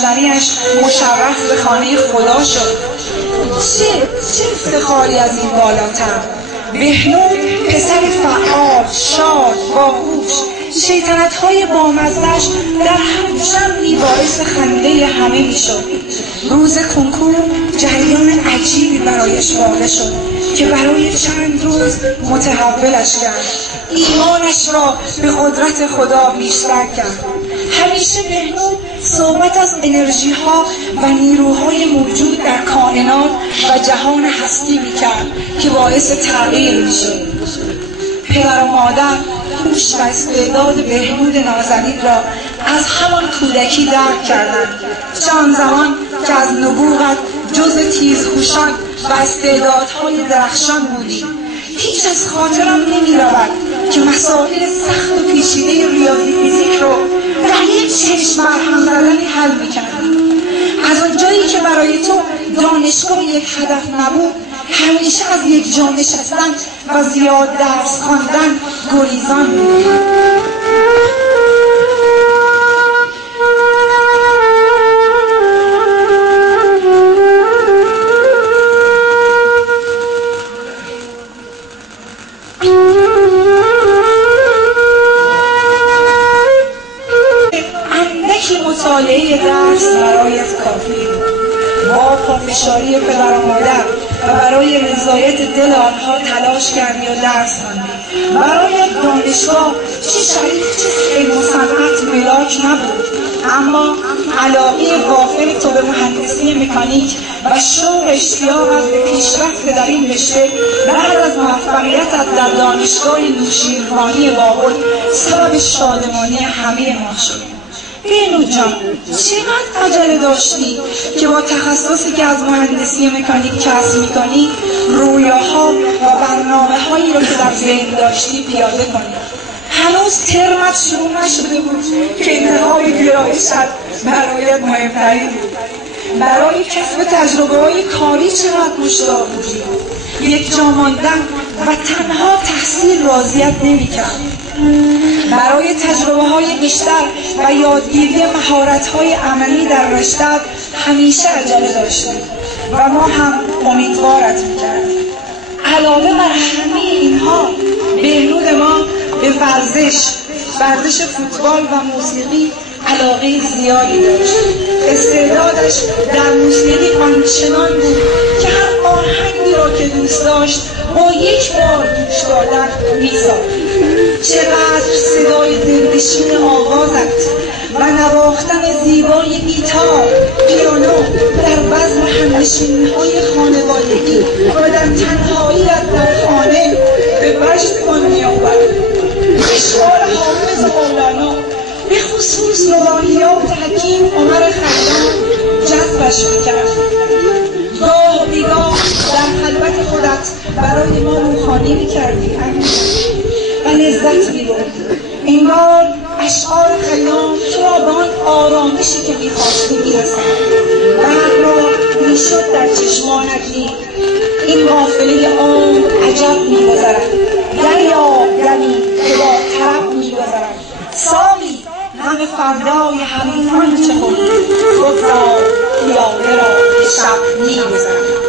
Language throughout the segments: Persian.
مشتریش مشرف به خانه خدا شد. چه افتخاری از این بالاتر. بهنود پسر فعال، شاد، باهوش، شیطنت‌های بامزه‌اش در هر جمعی باعث خنده همه می‌شد. روز کنکور جریان عجیبی برایش واقع شد که برای چند روز متحولش کرد. ایمانش را به قدرت خدا بیشتر کرد. همیشه بهنود صحبت از انرژی ها و نیروهای موجود در کائنات و جهان هستی میکرد که باعث تغییر میشد. پدر و مادر هوش و استعداد بهنود نازنین را از همان کودکی درک کردند. چند زمان که از نبوغت جز تیزهوشان و استعدادهای درخشان بودی، هیچ از خاطرم نمی رود که مسائل سخت و پیچیده ریاضی فیزیک رو در یک چشم برهم زدنی حل می کردیم. از آنجایی که برای تو دانشگاه یک هدف نبود، همیشه از یک جا نشستن و زیاد درس خواندن گریزان بودی. مطالعه درس برایت کافی بود. با پافشاری پدر و مادر و برای رضایت دل آنها تلاش کردی و درس خواندی. برای دانشگاه چه شریف چه علم و صنعت ملاک نبود، اما علاقه غافل تو به مهندسی مکانیک و شوق اشتیاقت به پیشرفت در این رشته بعد از موفقیتت در دانشگاه نوشیروانی بابل سبب شادمانی همه ما شد. بهنود جان، چقدر عجله داشتی که با تخصصی که از مهندسی مکانیک کسب می‌کنی رویاها و برنامه‌هایی رو که در ذهن داشتی پیاده کنی؟ هنوز ترمت شروع نشده بود که انتهای گرایشت برایت مهمترین بود. برای کسب تجربه‌های کاری چقدر مشتاق بودی. یک جا ماندن و تنها تحصیل راضیت نمی‌کرد. برای تجربه‌های بیشتر و یادگیری مهارت‌های عملی در رشته‌ات همیشه عجله داشتی و ما هم امیدوارت می‌کردیم. علاوه بر همه اینها، بهنود ما به ورزش فوتبال و موسیقی علاقه زیادی داشت. استعدادش در موسیقی آنچنان بود که هر آهنگی را که دوست داشت با یک بار گوش دادن می‌ساخت. چقدر صدای دلنشین آوازت و نواختن زیبای گیتار، پیانو در بزم همنشینی‌های خانوادگی و در تنهایی‌ات در خانه به وجدمان می‌آورد. اشعار حافظ مولانا، به خصوص رباعیات حکیم عمر خیام جذبش می‌کرد. گاه و بیگاه در خلوت خودت برای ما روحانی می‌کردی و لذت می‌بردی. انگار اشعار خیام تو را به آن آرامشی که می‌خواستی می‌رساند. برق را میشد در چشمانت دید. این قافله عمر عجب می‌گذرد. دریاب دمی که با طرب می‌گذرد. سامی همه فردای حریفان چه خودی، بگذار پیاده را به شب می‌گذرد.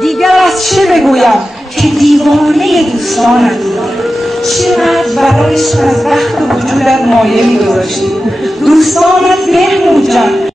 دیگر از چه بگویم که دیوانه دوستانت بودی. چقدر برایشان از وقت وجودت مایه می‌گذاشتی. دوستانت بهنود جان